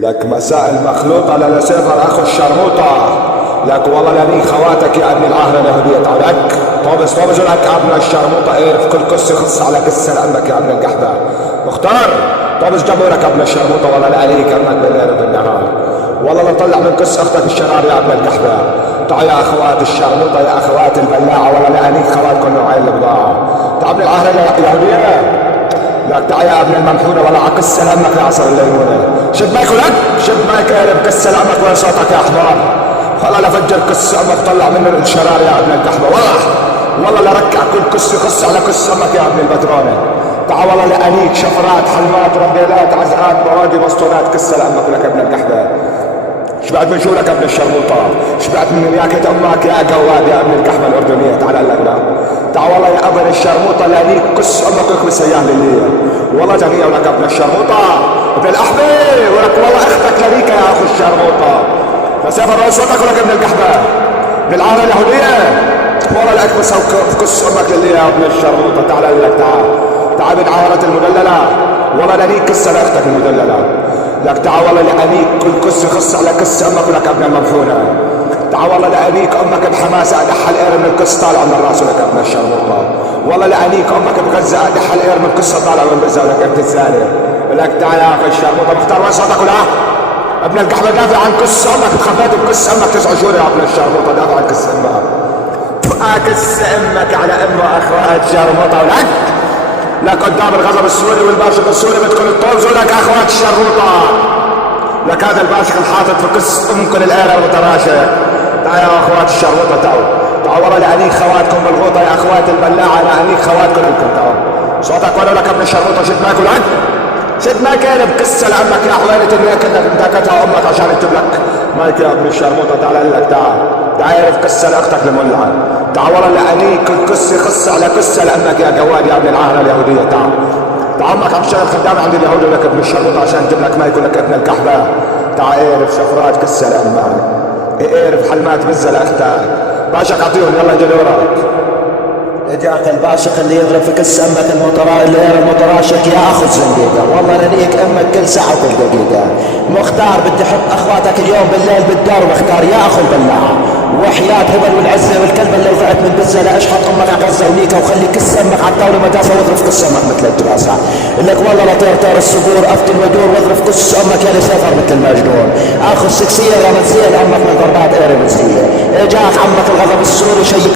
لك مساء المخلوطة للسيفر أخو الشرموطة. لك والله لاني خواتك يا ابن العاهرة اليهودية. لك طوبس لك ابن الشرموطة اعرف كل كس يخص على كس لأمك يا ابن القحبة. مختار طوبس جمهورك ابن الشرموطة. والله لأليك أمك بالليل وبالنهار. والله لطلع من كس أختك الشرار يا ابن القحبة. تعال يا أخوات الشرموطة يا أخوات البلاعة. والله لأليك خوات كل نوعين البضاعة. تعال ابن العاهرة اليهودية. لك تعال يا ابن الممحونة. والله عكس لأمك يا عصر الليمونة. شد مايك ولك شد مايك اعرف كس لأمك وين صوتك يا أحمر. والله لفجر كس امك طلع منه الشرار يا ابن القحبة. والله لركع كل كس يخص على كس امك يا ابن البترونة. تعال والله لانيك شفرات حلمات ربيلات عزقات بواقي مسطونات كس لامك ولك يا ابن القحبة. شبعت من شولك يا ابن الشرموطة. شبعت من ياكة امك يا قواد يا ابن القحبة الاردنية. تعال لك لا تعال والله يا ابن الشرموطة لانيك كس امك وكبس اياه للية. والله جميع ولك يا ابن الشرموطة ابن الاحبة. ولك والله اختك لريكة يا اخو الشرموطة. فسافر رئيس صوتك ولك ابن القحبة ابن العالة اليهودية. والله لك بس كس امك للي يا ابن الشرموطة. تعال لك تعال من عاهرة المدللة. والله لانيك كس لاختك المدللة. لك تعال والله لانيك كل كس يخص على كس امك ولك ابن الممحونة. تعال والله لانيك امك بحماسة ادح القير من الكس طالع من الراس ولك ابن الشرموطة. والله لانيك امك بغزة ادح القير من الكس طالع من بزة ولك ابن الزاني. لك تعال يا اخي الشرموطة. مختار وين صوتك ولا ابن القحبة دافع عن كس امك. اتخبيت بكس امك 9 شهور يا ابن الشرموطة. دافع عن كس امك. اكس امك على امه اخوات شرموطة. لك قدام الغضب السوري والباشق السوري بدكم تطوزوا لك اخوات الشرموطة. لك هذا الباشق الحاطط في كس امكم القيرة المتراشة. تعال يا اخوات الشرموطة تعال والله لانيك خواتكم بالغوطة يا اخوات البلاعة. لانيك خواتكم انكم صوتك ولا لك ابن الشرموطة. شد ماكل لك شد مايك انا بكسة لأمك يا حوالة انك انتكتها امك عشان تجيب لك مايك يا ابن الشرموطة. تعال لك تعال اعرف كسة لاختك المولعة. تعال والله لانيك كل كس يخص على كسة لأمك يا جواد يا ابن العاهرة اليهودية. تعال امك عم تشتغل خدامة عند اليهود ولك ابن الشرموطة عشان تجيب لك مايك ولك ابن القحبة. تعال اعرف شفرات كسة لأمك. اعرف حلمات بزة لاختك. باشك اعطيهم يلا جري وراك. اجاك الباشق اللي يضرب في كس امك المتراشق يا اخو الزنديقة. والله لنيك امك كل ساعة وكل دقيقة. مختار بدي احط اخواتك اليوم بالليل بالدار. مختار يا اخو البلاعة وحياة هبل والعزة والكلب اللي وقعت من بزة لاشحط امك على غزة ونيكا وخلي كس امك على الطاولة مدافع واضرب في كس امك مثل الدراسة. لك والله لطير طير الصقور افتن ودور واضرب كس امك يا سافر مثل المجنون. اخو السكسية الرومانسية لامك من ضربات ايرمنسية. اجاك عمك الغضب السوري شيء